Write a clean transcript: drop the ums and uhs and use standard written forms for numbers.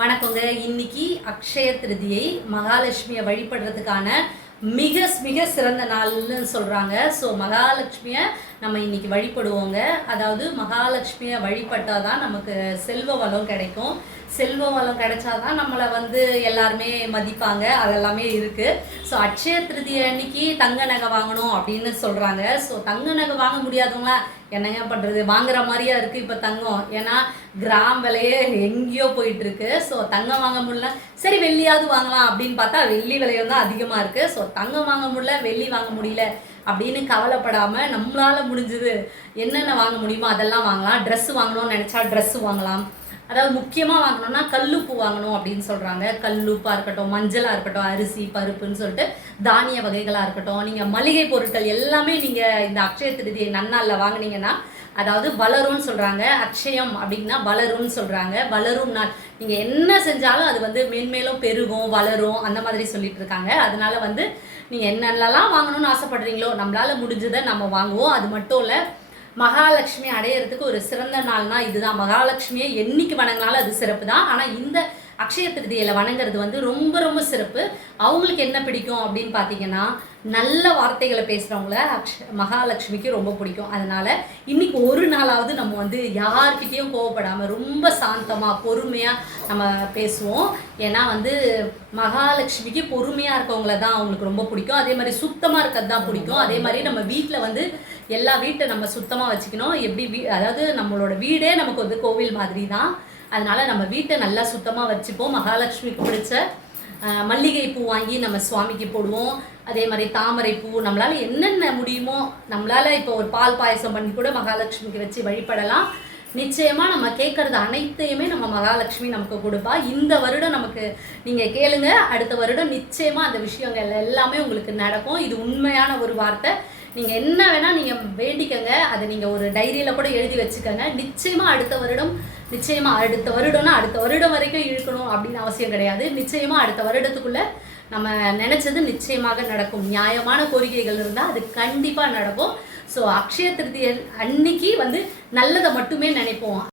வணக்கங்க. இன்னைக்கு அக்ஷய திருதியை, மகாலட்சுமியை வழிபடுறதுக்கான மிக மிக சிறந்த நாள்னு சொல்கிறாங்க. ஸோ மகாலட்சுமியை நம்ம இன்னைக்கு வழிபடுவோங்க. அதாவது மகாலட்சுமியை வழிபட்டால் தான் நமக்கு செல்வ வளம் கிடைக்கும். செல்வ வளம் கிடைச்சாதான் நம்மளை எல்லாருமே மதிப்பாங்க. அதெல்லாமே இருக்குது. ஸோ அக்ஷய திருதியை அன்னைக்கு தங்க நகை வாங்கணும் அப்படின்னு சொல்கிறாங்க. ஸோ தங்க நகை வாங்க முடியாதவங்களா என்னங்க பண்ணுறது, வாங்குற மாதிரியா இருக்குது இப்போ தங்கம். ஏன்னா கிராம் விலையே எங்கேயோ போயிட்டுருக்கு. ஸோ தங்கம் வாங்க முடியல, சரி வெள்ளியாவது வாங்கலாம் அப்படின்னு பார்த்தா வெள்ளி விலையும் தான் அதிகமாக இருக்குது. ஸோ தங்கம் வாங்க முடியல, வெள்ளி வாங்க முடியல அப்படின்னு கவலைப்படாமல் நம்மளால் முடிஞ்சது என்னென்ன வாங்க முடியுமோ அதெல்லாம் வாங்கலாம். ட்ரெஸ்ஸு வாங்கணும்னு நினச்சா ட்ரெஸ்ஸு வாங்கலாம். அதாவது முக்கியமாக வாங்கணும்னா கல்லுப்பு வாங்கணும் அப்படின்னு சொல்கிறாங்க. கல்லுப்பாக இருக்கட்டும், மஞ்சளாக இருக்கட்டும், அரிசி பருப்புன்னு சொல்லிட்டு தானிய வகைகளாக இருக்கட்டும், நீங்கள் மளிகை பொருட்கள் எல்லாமே நீங்கள் இந்த அக்ஷய திருதியை நன்னாளில் வாங்கினீங்கன்னா அதாவது வளரும்னு சொல்கிறாங்க. அக்ஷயம் அப்படின்னா வளரும்னு சொல்கிறாங்க. வளரும் நாள், நீங்கள் என்ன செஞ்சாலும் அது மேன்மேலும் பெருகும், வளரும், அந்த மாதிரி சொல்லிட்டு இருக்காங்க. அதனால நீங்கள் என்னென்னலாம் வாங்கணும்னு ஆசைப்படுறீங்களோ நம்மளால் முடிஞ்சதை நம்ம வாங்குவோம். அது மட்டும் இல்லை, மகாலட்சுமி அடையிறதுக்கு ஒரு சிறந்த நாள்னா இதுதான். மகாலட்சுமியை என்னைக்கு வணங்கினாலும் அது சிறப்பு தான். ஆனால் இந்த அக்ஷய திருதியில் வணங்குறது ரொம்ப ரொம்ப சிறப்பு. அவங்களுக்கு என்ன பிடிக்கும் அப்படின்னு பார்த்தீங்கன்னா, நல்ல வார்த்தைகளை பேசுகிறவங்கள மகாலட்சுமிக்கு ரொம்ப பிடிக்கும். அதனால் இன்றைக்கி ஒரு நாளாவது நம்ம யார்கிட்டையும் கோவப்படாமல் ரொம்ப சாந்தமாக பொறுமையாக நம்ம பேசுவோம். ஏன்னா மகாலட்சுமிக்கு பொறுமையாக இருக்கவங்கள தான் அவங்களுக்கு ரொம்ப பிடிக்கும். அதே மாதிரி சுத்தமாக இருக்கிறது தான் பிடிக்கும். அதே மாதிரி நம்ம வீட்டில் எல்லா வீட்டை நம்ம சுத்தமாக வச்சுக்கணும். எப்படி அதாவது நம்மளோட வீடே நமக்கு கோவில் மாதிரி தான். அதனால் நம்ம வீட்டை நல்லா சுத்தமாக வச்சுப்போம். மகாலட்சுமிக்கு பிடிச்ச மல்லிகை பூ வாங்கி நம்ம சுவாமிக்கு போடுவோம். அதே மாதிரி தாமரை பூ, நம்மளால் என்னென்ன முடியுமோ நம்மளால் இப்போ ஒரு பால் பாயசம் பண்ணி கூட மகாலட்சுமிக்கு வச்சு வழிபடலாம். நிச்சயமாக நம்ம கேட்குறது அனைத்தையுமே நம்ம மகாலட்சுமி நமக்கு கொடுப்பா. இந்த வருடம் நமக்கு நீங்கள் கேளுங்க, அடுத்த வருடம் நிச்சயமாக அந்த விஷயங்கள் எல்லாமே உங்களுக்கு நடக்கும். இது உண்மையான ஒரு வார்த்தை. நீங்கள் என்ன வேணால் நீங்கள் வேண்டிக்கங்க, அதை நீங்கள் ஒரு டைரியில் கூட எழுதி வச்சுக்கோங்க. நிச்சயமாக அடுத்த வருடம்னா அடுத்த வருடம் வரைக்கும் இழுக்கணும் அப்படின்னு அவசியம் கிடையாது. நிச்சயமாக அடுத்த வருடத்துக்குள்ளே நம்ம நினச்சது நிச்சயமாக நடக்கும். நியாயமான கோரிக்கைகள் இருந்தால் அது கண்டிப்பாக நடக்கும். ஸோ அக்ஷய திருதியை அன்னைக்கு நல்லதை மட்டுமே நினைப்போம்.